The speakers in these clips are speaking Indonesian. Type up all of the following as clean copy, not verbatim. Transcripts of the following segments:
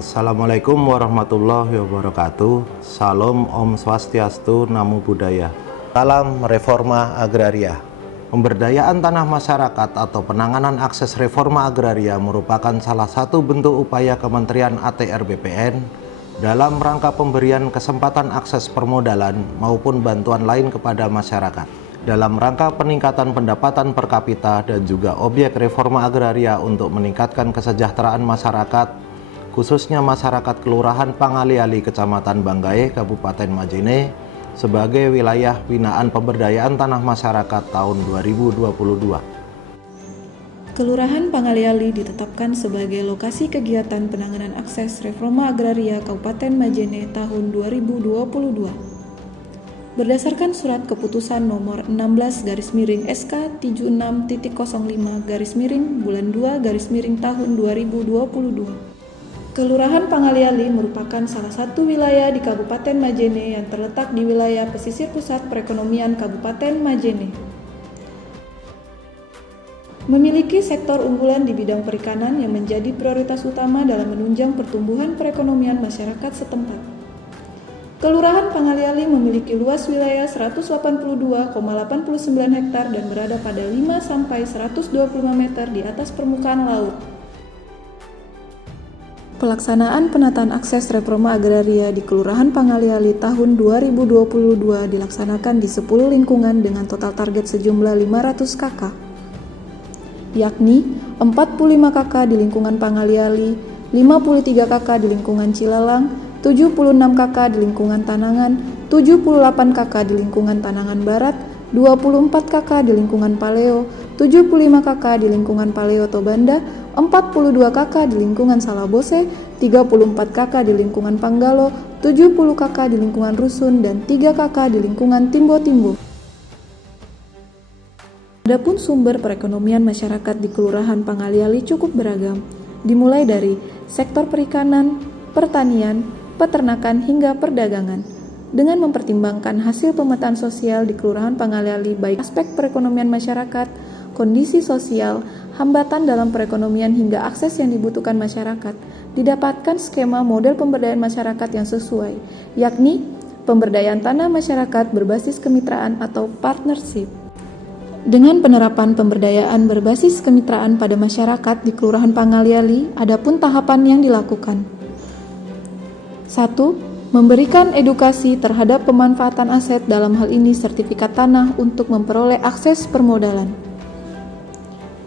Assalamualaikum warahmatullahi wabarakatuh. Salam Om Swastiastu, Namo Buddhaya. Salam reforma agraria. Pemberdayaan tanah masyarakat atau penanganan akses reforma agraria merupakan salah satu bentuk upaya Kementerian ATR BPN dalam rangka pemberian kesempatan akses permodalan maupun bantuan lain kepada masyarakat dalam rangka peningkatan pendapatan per kapita dan juga objek reforma agraria untuk meningkatkan kesejahteraan masyarakat, khususnya masyarakat Kelurahan Pangaliali, Kecamatan Banggai, Kabupaten Majene, sebagai wilayah binaan pemberdayaan tanah masyarakat tahun 2022. Kelurahan Pangaliali ditetapkan sebagai lokasi kegiatan penanganan akses reforma agraria Kabupaten Majene tahun 2022. Berdasarkan surat keputusan nomor 16-SK76.05-bulan 2 tahun 2022. Kelurahan Pangaliali merupakan salah satu wilayah di Kabupaten Majene yang terletak di wilayah pesisir pusat perekonomian Kabupaten Majene. Memiliki sektor unggulan di bidang perikanan yang menjadi prioritas utama dalam menunjang pertumbuhan perekonomian masyarakat setempat. Kelurahan Pangaliali memiliki luas wilayah 182,89 hektar dan berada pada 5-125 meter di atas permukaan laut. Pelaksanaan penataan akses reforma agraria di Kelurahan Pangaliali tahun 2022 dilaksanakan di 10 lingkungan dengan total target sejumlah 500 KK, yakni 45 KK di lingkungan Pangaliali, 53 KK di lingkungan Cilalang, 76 KK di lingkungan Tanangan, 78 KK di lingkungan Tanangan Barat, 24 KK di lingkungan Paleo, 75 KK di lingkungan Paleo Tobanda, 42 KK di lingkungan Salabose, 34 KK di lingkungan Panggalo, 70 KK di lingkungan Rusun, dan 3 KK di lingkungan Timbo-Timbo. Adapun sumber perekonomian masyarakat di Kelurahan Pangaliali cukup beragam, dimulai dari sektor perikanan, pertanian, peternakan hingga perdagangan. Dengan mempertimbangkan hasil pemetaan sosial di Kelurahan Pangaliali baik aspek perekonomian masyarakat, kondisi sosial, hambatan dalam perekonomian hingga akses yang dibutuhkan masyarakat, didapatkan skema model pemberdayaan masyarakat yang sesuai, yakni pemberdayaan tanah masyarakat berbasis kemitraan atau partnership. Dengan penerapan pemberdayaan berbasis kemitraan pada masyarakat di Kelurahan Pangaliali, adapun tahapan yang dilakukan. 1. Memberikan edukasi terhadap pemanfaatan aset, dalam hal ini sertifikat tanah untuk memperoleh akses permodalan.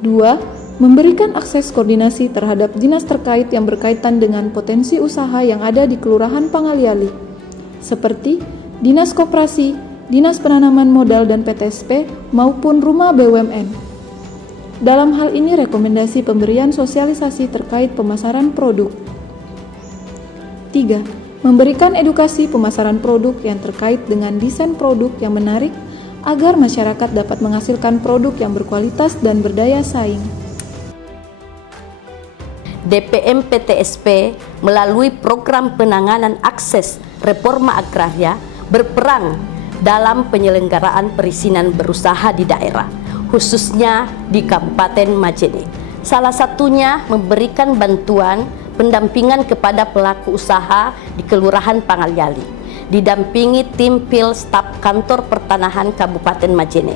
2. Memberikan akses koordinasi terhadap dinas terkait yang berkaitan dengan potensi usaha yang ada di Kelurahan Pangaliali, seperti Dinas Koperasi, Dinas Penanaman Modal dan PTSP maupun Rumah BUMN. Dalam hal ini rekomendasi pemberian sosialisasi terkait pemasaran produk. 3. Memberikan edukasi pemasaran produk yang terkait dengan desain produk yang menarik agar masyarakat dapat menghasilkan produk yang berkualitas dan berdaya saing. DPM PTSP melalui program penanganan akses reforma agraria berperan dalam penyelenggaraan perizinan berusaha di daerah, khususnya di Kabupaten Majene. Salah satunya memberikan bantuan pendampingan kepada pelaku usaha di Kelurahan Pangaliali, didampingi tim Pil Staf Kantor Pertanahan Kabupaten Majene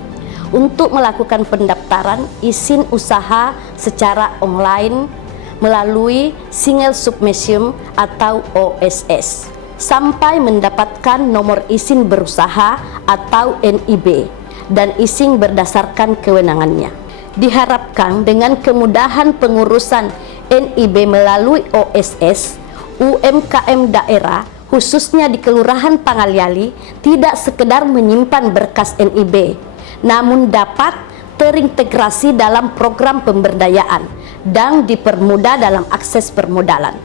untuk melakukan pendaftaran izin usaha secara online melalui Single Submission atau OSS sampai mendapatkan nomor izin berusaha atau NIB dan izin berdasarkan kewenangannya. Diharapkan dengan kemudahan pengurusan NIB melalui OSS, UMKM daerah khususnya di Kelurahan Pangaliali tidak sekedar menyimpan berkas NIB, namun dapat terintegrasi dalam program pemberdayaan dan dipermudah dalam akses permodalan.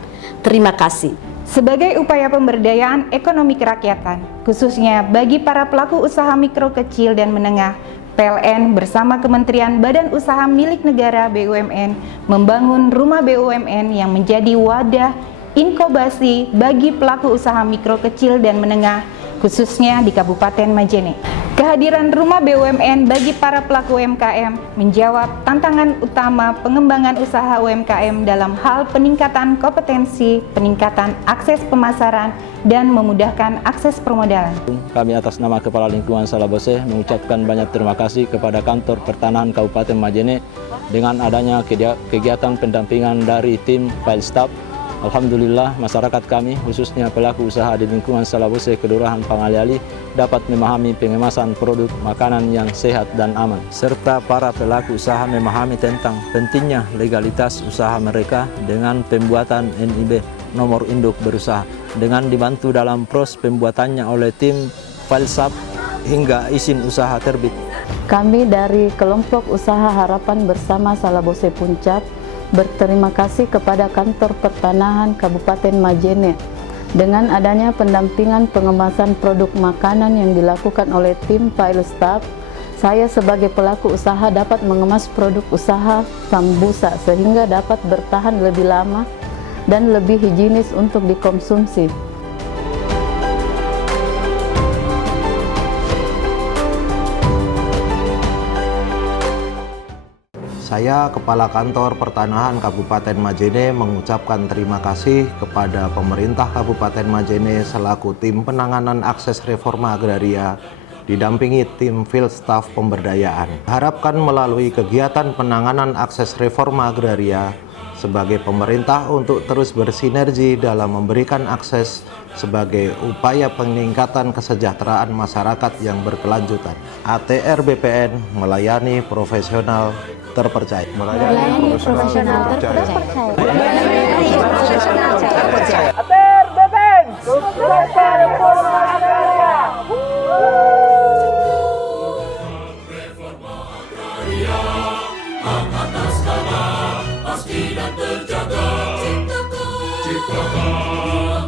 Terima kasih. Sebagai upaya pemberdayaan ekonomi kerakyatan, khususnya bagi para pelaku usaha mikro, kecil, dan menengah, PLN bersama Kementerian Badan Usaha Milik Negara BUMN membangun Rumah BUMN yang menjadi wadah inkubasi bagi pelaku usaha mikro, kecil, dan menengah, khususnya di Kabupaten Majene. Kehadiran rumah BUMN bagi para pelaku UMKM menjawab tantangan utama pengembangan usaha UMKM dalam hal peningkatan kompetensi, peningkatan akses pemasaran, dan memudahkan akses permodalan. Kami atas nama Kepala Lingkungan Salabose mengucapkan banyak terima kasih kepada Kantor Pertanahan Kabupaten Majene dengan adanya kegiatan pendampingan dari tim File Staff. Alhamdulillah masyarakat kami khususnya pelaku usaha di lingkungan Salabose Kelurahan Pangaliali dapat memahami pengemasan produk makanan yang sehat dan aman, serta para pelaku usaha memahami tentang pentingnya legalitas usaha mereka dengan pembuatan NIB nomor induk berusaha dengan dibantu dalam proses pembuatannya oleh tim Falsaf hingga izin usaha terbit. Kami dari kelompok usaha harapan bersama Salabose Puncak berterima kasih kepada Kantor Pertanahan Kabupaten Majene dengan adanya pendampingan pengemasan produk makanan yang dilakukan oleh tim File Staff. Saya sebagai pelaku usaha dapat mengemas produk usaha sambusa sehingga dapat bertahan lebih lama dan lebih higienis untuk dikonsumsi. Saya, Kepala Kantor Pertanahan Kabupaten Majene, mengucapkan terima kasih kepada pemerintah Kabupaten Majene selaku tim penanganan akses reforma agraria didampingi tim Field Staff Pemberdayaan. Harapkan melalui kegiatan penanganan akses reforma agraria sebagai pemerintah untuk terus bersinergi dalam memberikan akses sebagai upaya peningkatan kesejahteraan masyarakat yang berkelanjutan. ATR BPN melayani profesional terpercaya. Melayani profesional terpercaya. ATR BPN, sukses reforma agraria. Hak atas tanah pasti dan terjaga. Ciptakan